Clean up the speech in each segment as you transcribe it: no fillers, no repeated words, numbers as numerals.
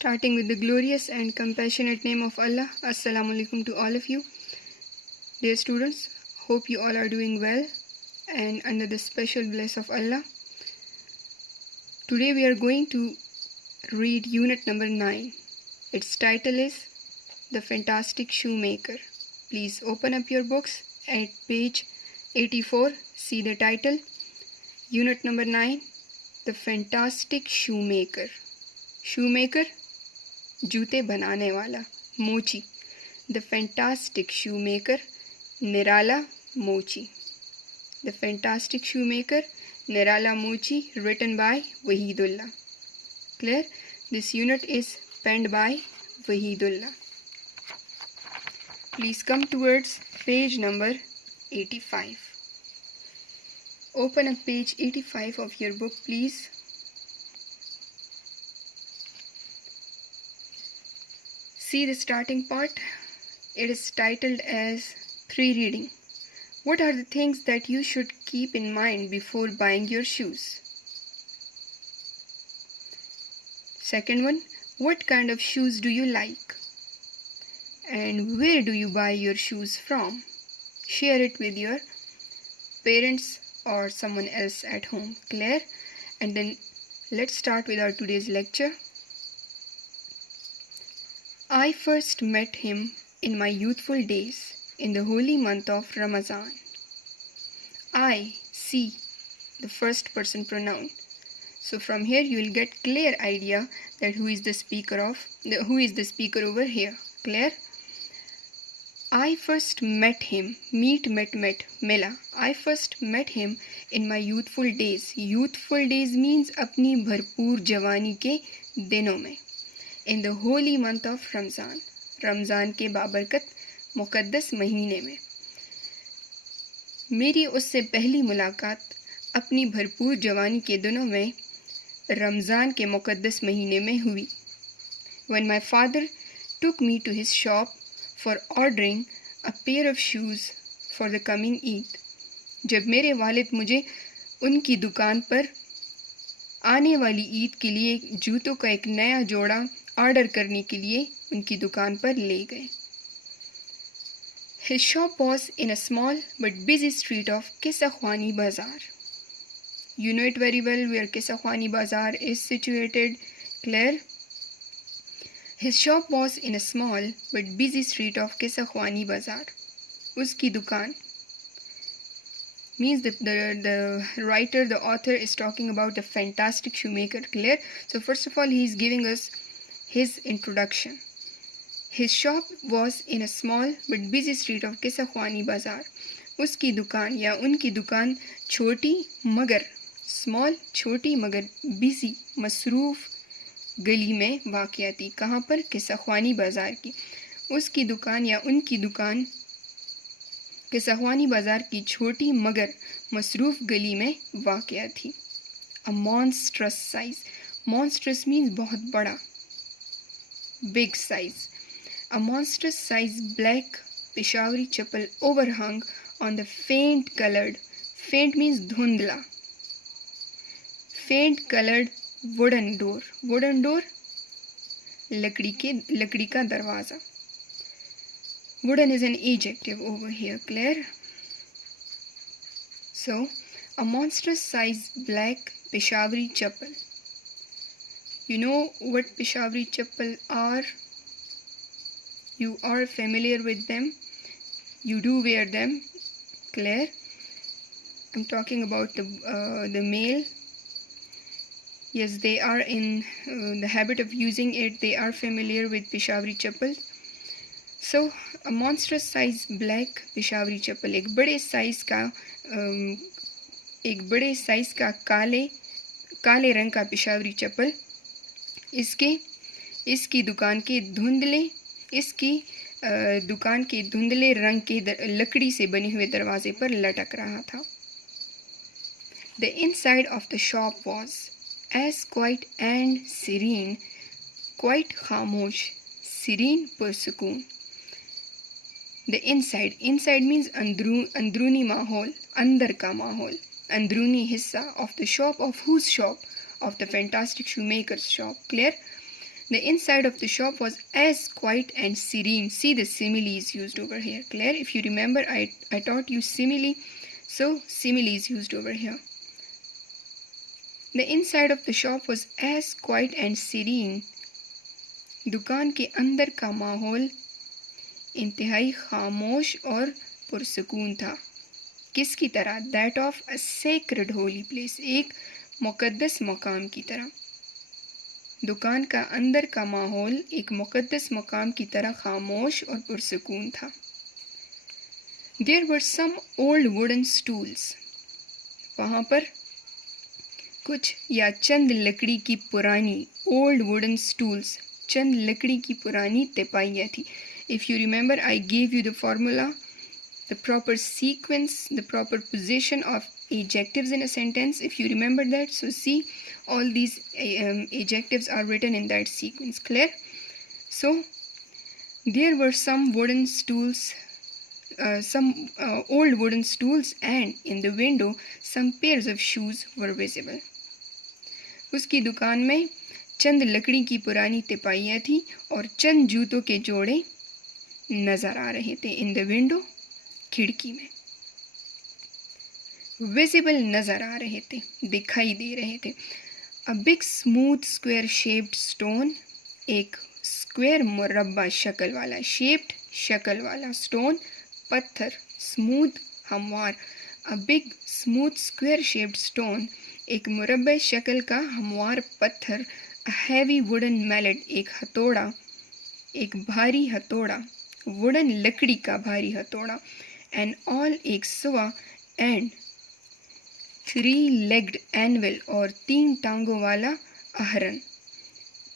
Starting with the glorious and compassionate name of Allah, Assalamu alaikum to all of you. Dear students, hope you all are doing well and under the special bless of Allah. Today we are going to read unit number 9. Its title is The Fantastic Shoemaker. Please open up your books at page 84. See the title. Unit number 9. The Fantastic Shoemaker. Shoemaker, जूते बनाने वाला. मोची, The Fantastic Shoemaker, निराला मोची. The Fantastic Shoemaker, निराला मोची, written by Wahidullah. Clear? This unit is penned by Wahidullah. Please come towards page number 85. Open up page 85 of your book, please. See the starting part. It is titled as 3 reading. What are the things that you should keep in mind before buying your shoes? Second one, what kind of shoes do you like? And where do you buy your shoes from? Share it with your parents or someone else at home. Clear? And then let's start with our today's lecture. I first met him in my youthful days in the holy month of Ramadan. I, see, the first person pronoun. So from here you will get clear idea that who is the speaker over here. Clear? I first met him. Meet, met, mila. I first met him in my youthful days. Youthful days means अपनी भरपूर जवानी के दिनों में. In the holy month of Ramzan. Ramzan के बाबरकत मुक़द्दस महीने में. मेरी उससे पहली मुलाकात अपनी भरपूर जवानी के दिनों में रमज़ान के मुक़द्दस महीने में हुई. When my father took me to his shop for ordering a pair of shoes for the coming Eid. जब मेरे वालिद मुझे उनकी दुकान पर आने वाली ईद के लिए जूतों का एक नया जोड़ा ऑर्डर करने के लिए उनकी दुकान पर ले गए. His shop was in a small but busy street of Kisakhwani Bazaar. You know it very well where Kisakhwani Bazaar is situated. Clear? His shop was in a small but busy street of Kisakhwani Bazaar. Uski dukaan means the writer, the author is talking about the fantastic shoemaker. Clear? So first of all he is giving us his introduction. His shop was in a small but busy street of Kisakhwani Bazaar. उसकी दुकान या उनकी दुकान छोटी मगर small छोटी मगर busy मसरूफ गली में वाक़या थी. कहाँ पर? किसाख्वानी बाज़ार की. उसकी दुकान या उनकी दुकान किसाख्वानी बाज़ार की छोटी मगर मसरूफ गली में वाक़या थी. A monstrous size. Monstrous means बहुत बड़ा. Big size. A monstrous size black Peshawari chappal overhung on the faint means dhundla. Faint colored wooden door. Wooden door लकड़ी का दरवाज़ा. Wooden is an adjective over here. Clear? So, a monstrous size black Peshawari chappal. You know what Peshawari chappal are? You are familiar with them. You do wear them. Clear? I'm talking about the male. Yes, they are in the habit of using it. They are familiar with Peshawari chappal. So, a monstrous size black Peshawari chappal. एक बड़े size का काले रंग का पेशावरी चप्पल इसकी दुकान के धुंधले रंग के लकड़ी से बने हुए दरवाजे पर लटक रहा था. The inside of the shop was as quiet and serene, quite खामोश, serene पुरसुकून. The inside means अंदरूनी माहौल, अंदर का माहौल, अंदरूनी हिस्सा of the shop. Of whose shop? Of the fantastic shoemaker's shop. Clear? The inside of the shop was as quiet and serene. See the simile is used over here. Clear? If you remember, I taught you simile. So simile is used over here. The inside of the shop was as quiet and serene. दुकान के अंदर का माहौल इंतहाई खामोश और पुरसकून था. किसकी तरह? That of a sacred holy place. एक मुक़द्दस मकाम की तरह. दुकान का अंदर का माहौल एक मुक़द्दस मकाम की तरह खामोश और पुरसकून था. There were some old wooden stools. वहाँ पर कुछ या चंद लकड़ी की पुरानी old wooden stools, चंद लकड़ी की पुरानी तिपाइयाँ थी. If you remember, I gave you the formula, the proper sequence, the proper position of adjectives in a sentence. If you remember that, so see, all these adjectives are written in that sequence. Clear? So there were some wooden stools, some old wooden stools, and in the window some pairs of shoes were visible. उसकी दुकान में चंद लकड़ी की पुरानी तिपाइयाँ थी और चंद जूतों के जोड़े नजर आ रहे थे. इन द विंडो, खिड़की में. विजिबल नजर आ रहे थे, दिखाई दे रहे थे. A big smooth square shaped stone, एक स्क्वायर मुरब्बा शक्ल वाला, शेप्ड शक्ल वाला स्टोन, पत्थर, स्मूथ हमवार. A big smooth square shaped stone, एक मुरब्बा शक्ल का हमवार पत्थर. अ हैवी वुडन मैलेट, एक हथौड़ा, एक भारी हथौड़ा. वुडन, लकड़ी का भारी हथौड़ा. एंड ऑल, एक सुआ. एंड 3-legged एनविल, और 3 टांगों वाला आहरन.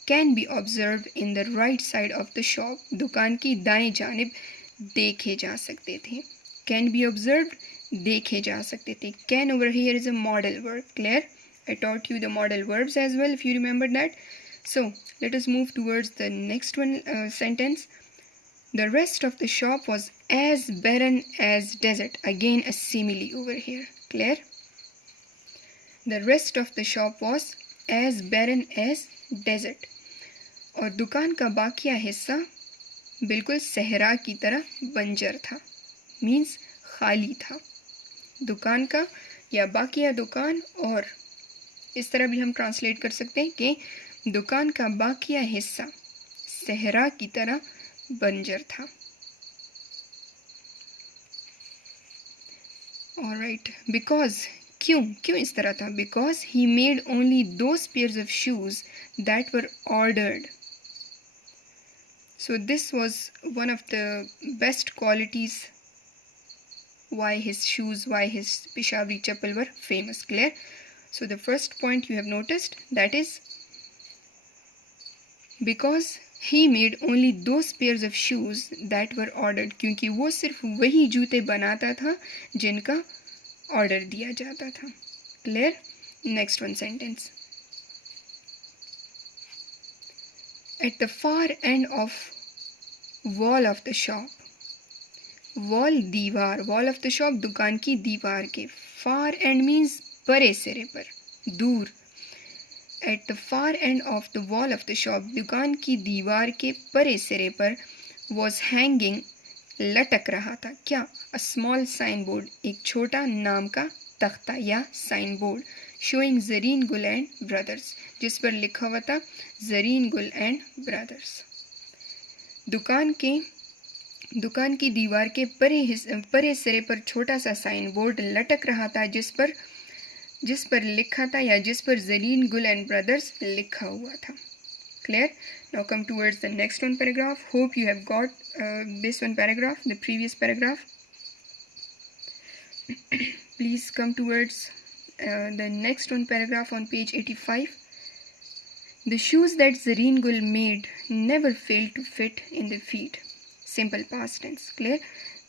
Can be observe in the right side of the shop, दुकान की दाएं जानिब देखे जा सकते थे. कैन बी ऑब्जर्व, देखे जा सकते थे. Can over here is a modal verb. Clear? I taught you the modal verbs as well, if you remember that. So let us move towards the next one sentence. The rest of the shop was as barren as desert. Again a simile over here. Clear? The rest of the shop was as barren as desert. और दुकान का बाकिया हिस्सा बिल्कुल सहरा की तरह बंजर था. मीन्स खाली था. दुकान का या बाकिया दुकान, और इस तरह भी हम ट्रांसलेट कर सकते हैं कि दुकान का बाकिया हिस्सा सहरा की तरह बंजर था. ऑलराइट. बिकॉज, क्यों इस तरह था? Because he made only those pairs of shoes that were ordered. So this was one of the best qualities why his shoes, why his Peshawari chappal were famous. Clear? So the first point you have noticed, that is because he made only those pairs of shoes that were ordered. क्योंकि वो सिर्फ वही जूते बनाता था जिनका order दिया जाता था. Clear? Next one sentence. At the far end of wall of the shop. Wall, दीवार. Wall of the shop, दुकान की दीवार के. Far end means परे सिरे पर, दूर. At the far end of the wall of the shop, दुकान की दीवार के परे सिरे पर was hanging, लटक रहा था. क्या? A small signboard, एक छोटा नाम का तख्ता या signboard, showing Zareen Gul and Brothers, जिस पर लिखा हुआ था Zareen Gul and Brothers. दुकान की दीवार के परे सिरे पर छोटा सा साइन बोर्ड लटक रहा था जिस पर लिखा था या जिस पर ज़रीन गुल एंड ब्रदर्स लिखा हुआ था. Clear? Now come towards the next one paragraph. Hope you have got this one paragraph, the previous paragraph. Please come towards the next one paragraph on page 85. The shoes that Zareen Gul made never failed to fit in the feet. Simple past tense. Clear?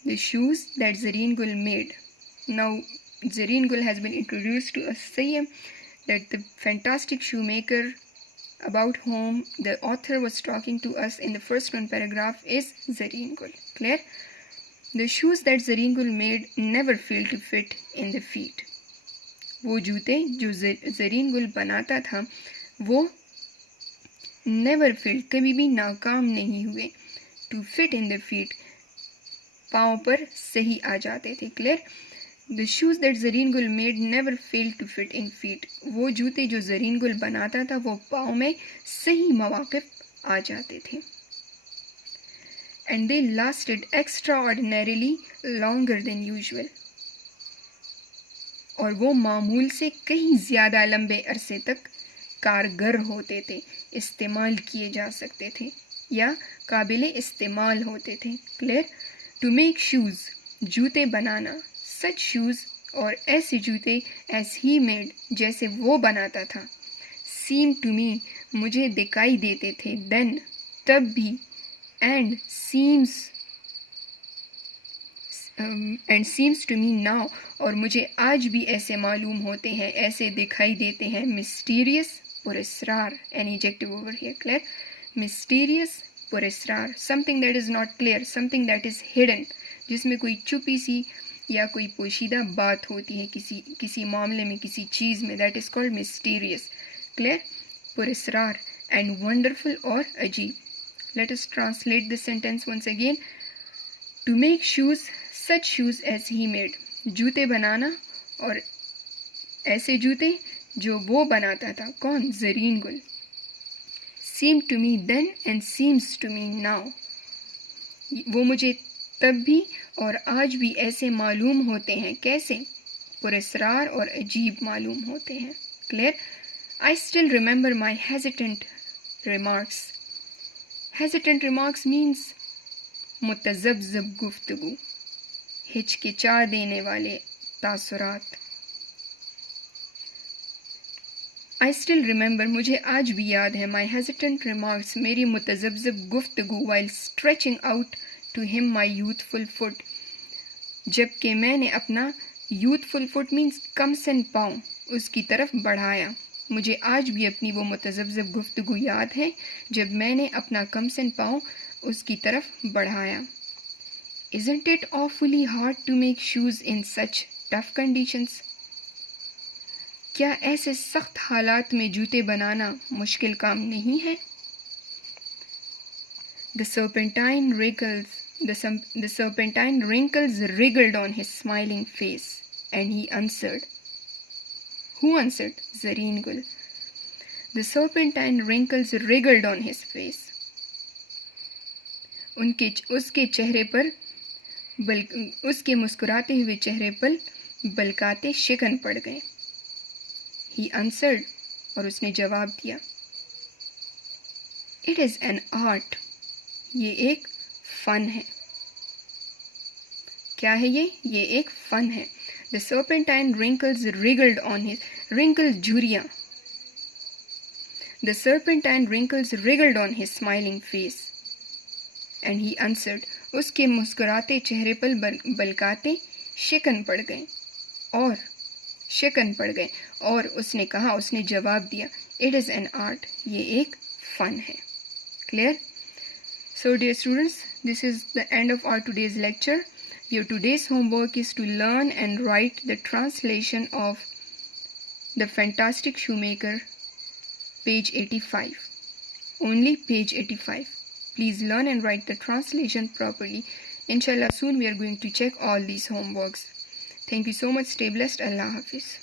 The shoes that Zareen Gul made. Now, Zareen Gul has been introduced to us. Say that the fantastic shoemaker about whom the author was talking to us in the first one paragraph is Zareen Gul. Clear? The shoes that Zareen Gul made never failed to fit in the feet. वो जूते जो ज़रीन गुल बनाता था वो never failed, कभी भी नाकाम नहीं हुए, to fit in their feet, पाँव पर सही आ जाते थे. Clear? The shoes that Zareen Gul made never failed to fit in feet. वो जूते जो ज़रीन गुल बनाता था वो पाँव में सही मवाक़िफ़ आ जाते थे. And they lasted extraordinarily longer than usual. और वो मामूल से कहीं ज़्यादा लंबे अरसे तक कारगर होते थे, इस्तेमाल किए जा सकते थे या काबिले इस्तेमाल होते थे. क्लियर? टू मेक शूज़, जूते बनाना, सच शूज़ और ऐसे जूते एज ही मेड, जैसे वो बनाता था, सीम टू मी, मुझे दिखाई देते थे, देन, तब भी, and seems to me now, और मुझे आज भी ऐसे मालूम होते हैं, ऐसे दिखाई देते हैं. मिस्टीरियस पुरस्रार, an adjective over here. Clear? Mysterious पुरस्रार, something that is not clear, something that is hidden, जिसमें कोई छुपी सी या कोई पोशीदा बात होती है किसी मामले में, किसी चीज़ में. That is called mysterious. Clear? पुरस्रार. एंड वंडरफुल और अजीब. Let us translate this sentence once again. To make shoes, such shoes as he made. जूते बनाना और ऐसे जूते जो वो बनाता था. कौन? ज़रीन गुल. Seemed to me then and seems to me now. वो मुझे तब भी और आज भी ऐसे मालूम होते हैं. कैसे? पुरस्रार और अजीब मालूम होते हैं. Clear? I still remember my hesitant remarks. Hesitant remarks means मुतज़ब्ज़ब गुफ्तगू, हिचकिचा देने वाले तासुरात. I still remember, मुझे आज भी याद है, my hesitant remarks, मेरी मुतज़ब्ज़ब गुफ्तगू, while stretching out to him my youthful foot, जबकि मैंने अपना youthful foot means कमसन पाँव उसकी तरफ बढ़ाया. मुझे आज भी अपनी वो मुतज़ब्ज़ब गुफ्तगू याद है जब मैंने अपना कमसन पाँव उसकी तरफ बढ़ाया. Isn't it awfully hard to make shoes in such tough conditions? क्या ऐसे सख्त हालात में जूते बनाना मुश्किल काम नहीं है? The serpentine wrinkles wriggled on his smiling face, and he answered. Who answered? Zareen Gul. The serpentine wrinkles wriggled on his face. उसके चेहरे पर उसके मुस्कुराते हुए चेहरे पर बलकाते शिकन पड़ गए. He answered, और उसने जवाब दिया. It is an art. ये एक फन है. क्या है ये? ये एक फन है. The serpentine wrinkles wriggled on his wrinkled झुर्रियाँ. The serpentine wrinkles wriggled on his smiling face, and he answered. उसके मुस्कुराते चेहरे पर बलकाते शिकन पड़ गए और उसने कहा, उसने जवाब दिया. It is an art. ये एक फन है. Clear? So dear students, this is the end of our today's lecture. Your today's homework is to learn and write the translation of The Fantastic Shoemaker, page 85. Only page 85. Please learn and write the translation properly. Inshallah, soon we are going to check all these homeworks. Thank you so much. Stay blessed. Allah Hafiz.